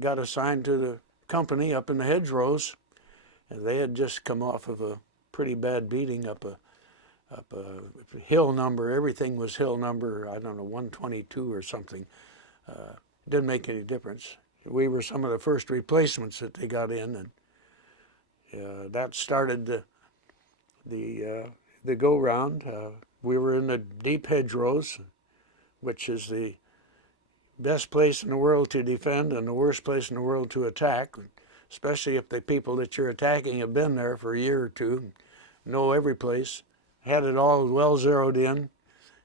got assigned to the company up in the hedgerows, and they had just come off of a pretty bad beating up a hill number. Everything was hill number, I don't know, 122 or something. Didn't make any difference. We were some of the first replacements that they got in, and that started the go-round. We were in the deep hedgerows, which is the best place in the world to defend and the worst place in the world to attack, especially if the people that you're attacking have been there for a year or two, know every place, had it all well zeroed in.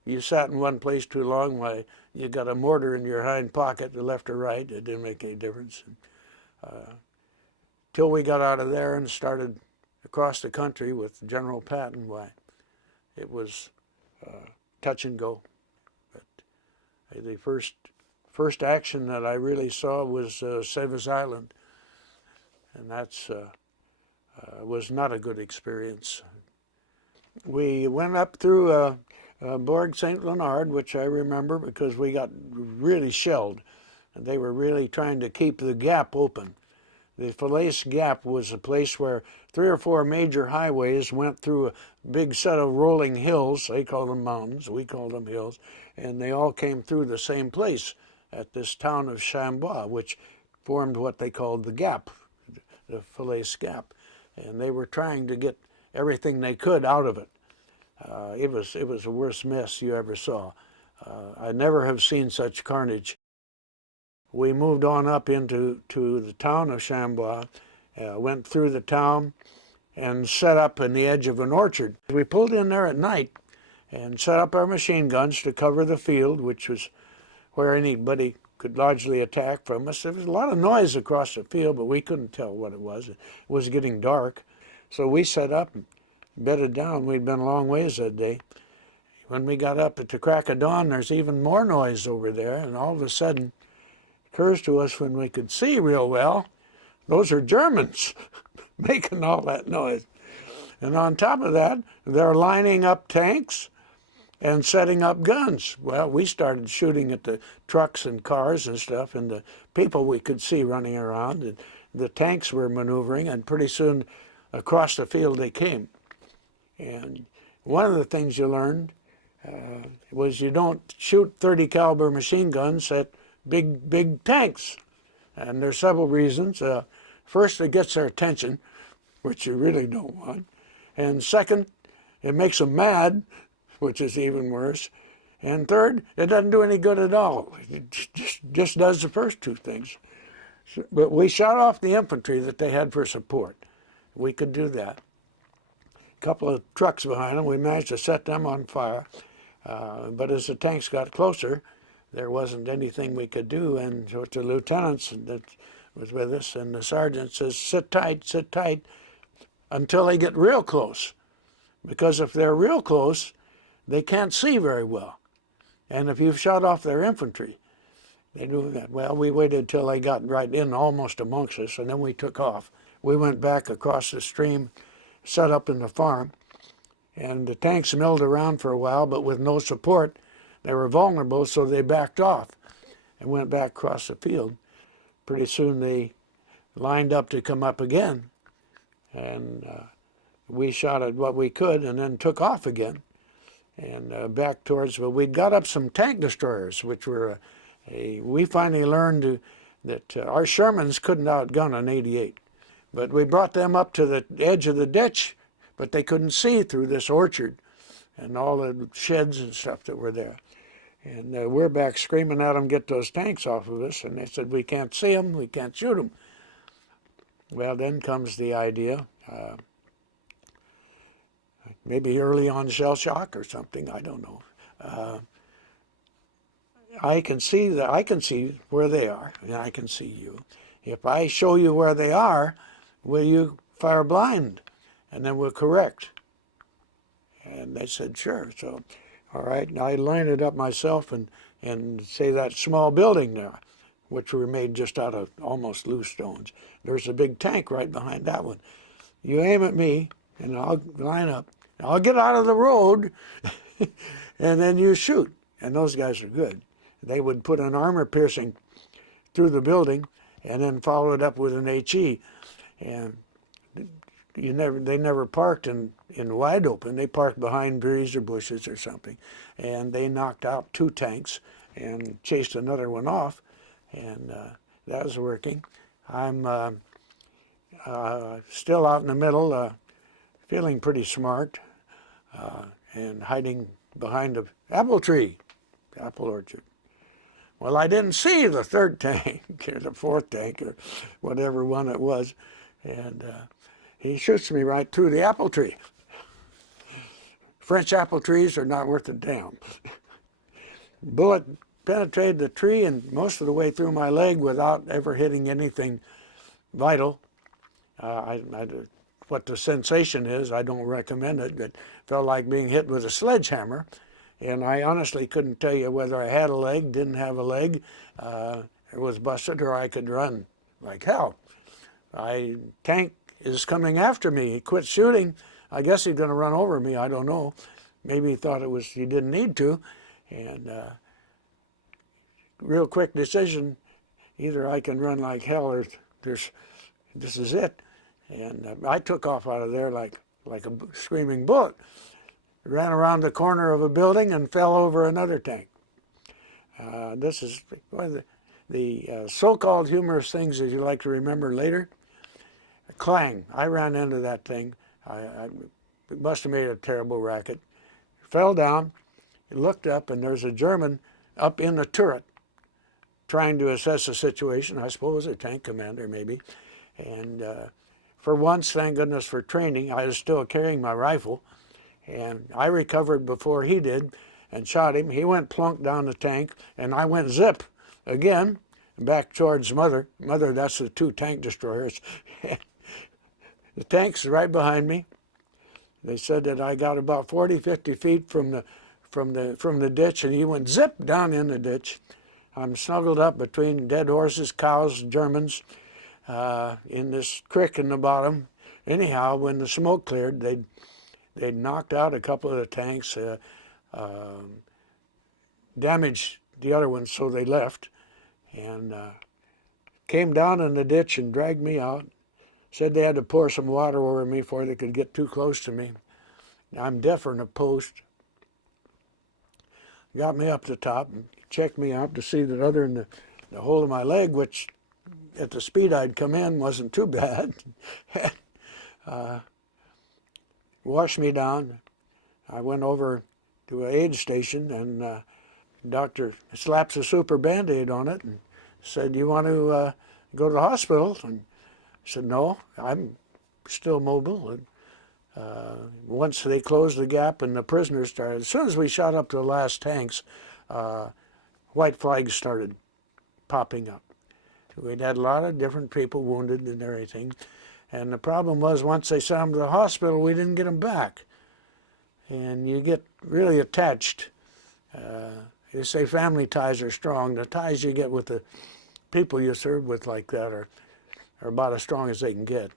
You sat in one place too long, why, you got a mortar in your hind pocket, the left or right, it didn't make any difference. Till we got out of there and started across the country with General Patton, why, it was touch and go. But the first action that I really saw was Sevis Island, and that's was not a good experience. We went up through Bourg St. Leonard, which I remember because we got really shelled, and they were really trying to keep the gap open. The Falaise Gap was a place where 3 or 4 major highways went through a big set of rolling hills. They called them mountains, we called them hills, and they all came through the same place at this town of Chambois, which formed what they called the Gap, the Falaise Gap. And they were trying to get everything they could out of it. It was the worst mess you ever saw. I never have seen such carnage. We moved on up into the town of Chambois, went through the town, and set up in the edge of an orchard. We pulled in there at night and set up our machine guns to cover the field, which was where anybody could largely attack from us. There was a lot of noise across the field, but we couldn't tell what it was. It was getting dark. So we set up and bedded down. We'd been a long ways that day. When we got up at the crack of dawn, there's even more noise over there, and all of a sudden, it occurs to us when we could see real well, those are Germans making all that noise. And on top of that, they're lining up tanks and setting up guns. Well, we started shooting at the trucks and cars and stuff, and the people we could see running around, and the tanks were maneuvering, and pretty soon across the field they came. And one of the things you learned was you don't shoot 30 caliber machine guns at big tanks. And there's several reasons. First, it gets their attention, which you really don't want. And second, it makes them mad, which is even worse. And third, it doesn't do any good at all. It just does the first two things. But we shot off the infantry that they had for support. We could do that. A couple of trucks behind them, we managed to set them on fire. But as the tanks got closer, there wasn't anything we could do. And so the lieutenants that was with us and the sergeant says, sit tight, until they get real close. Because if they're real close, they can't see very well. And if you've shot off their infantry, they do that. Well, we waited till they got right in almost amongst us, and then we took off. We went back across the stream, set up in the farm, and the tanks milled around for a while, but with no support, they were vulnerable, so they backed off and went back across the field. Pretty soon they lined up to come up again, and we shot at what we could and then took off again and back towards, well, we got up some tank destroyers, which were we finally learned that our Shermans couldn't outgun an 88. But we brought them up to the edge of the ditch, but they couldn't see through this orchard and all the sheds and stuff that were there. And we're back screaming at them, get those tanks off of us, and they said, we can't see them, we can't shoot them. Well, then comes the idea, maybe early on shell shock or something, I don't know. I can see where they are, and I can see you. If I show you where they are, will you fire blind? And then we'll correct. And they said, sure. So, all right, and I lined it up myself and say that small building there, which were made just out of almost loose stones. There's a big tank right behind that one. You aim at me, and I'll line up. I'll get out of the road, and then you shoot. And those guys are good. They would put an armor piercing through the building, and then followed up with an HE. And they never parked in wide open. They parked behind trees or bushes or something, and they knocked out 2 tanks and chased another one off, and that was working. I'm still out in the middle, feeling pretty smart, and hiding behind an apple tree, apple orchard. Well, I didn't see the 3rd tank or the 4th tank or whatever one it was, and he shoots me right through the apple tree. French apple trees are not worth a damn. Bullet penetrated the tree and most of the way through my leg without ever hitting anything vital. What the sensation is, I don't recommend it, but it felt like being hit with a sledgehammer. And I honestly couldn't tell you whether I had a leg, didn't have a leg, it was busted, or I could run like hell. Tank is coming after me. He quit shooting. I guess he's going to run over me. I don't know. Maybe he thought he didn't need to. And real quick decision, either I can run like hell or this is it. And I took off out of there like a screaming bullet. Ran around the corner of a building and fell over another tank. This is one of the so-called humorous things that you like to remember later. Clang. I ran into that thing. It must have made a terrible racket. Fell down, looked up, and there's a German up in the turret trying to assess the situation. I suppose a tank commander maybe. And for once, thank goodness for training, I was still carrying my rifle. And I recovered before he did and shot him. He went plunk down the tank, and I went zip again back towards Mother. Mother, that's the 2 tank destroyers. The tank's right behind me. They said that I got about 40, 50 feet from the ditch, and he went zip down in the ditch. I'm snuggled up between dead horses, cows, Germans, in this creek in the bottom. Anyhow, when the smoke cleared, they'd knocked out a couple of the tanks, damaged the other ones, so they left, and came down in the ditch and dragged me out. Said they had to pour some water over me before they could get too close to me. I'm deaf in a post. Got me up the top and checked me out to see that other than the hole in my leg, which at the speed I'd come in wasn't too bad, washed me down. I went over to an aid station, and doctor slaps a super Band-Aid on it and said, "You want to go to the hospital?" And I said, "No, I'm still mobile." And once they closed the gap and the prisoners started, as soon as we shot up to the last tanks, white flags started popping up. We'd had a lot of different people wounded and everything. And the problem was, once they sent them to the hospital, we didn't get them back. And you get really attached. They say family ties are strong. The ties you get with the people you serve with like that are about as strong as they can get.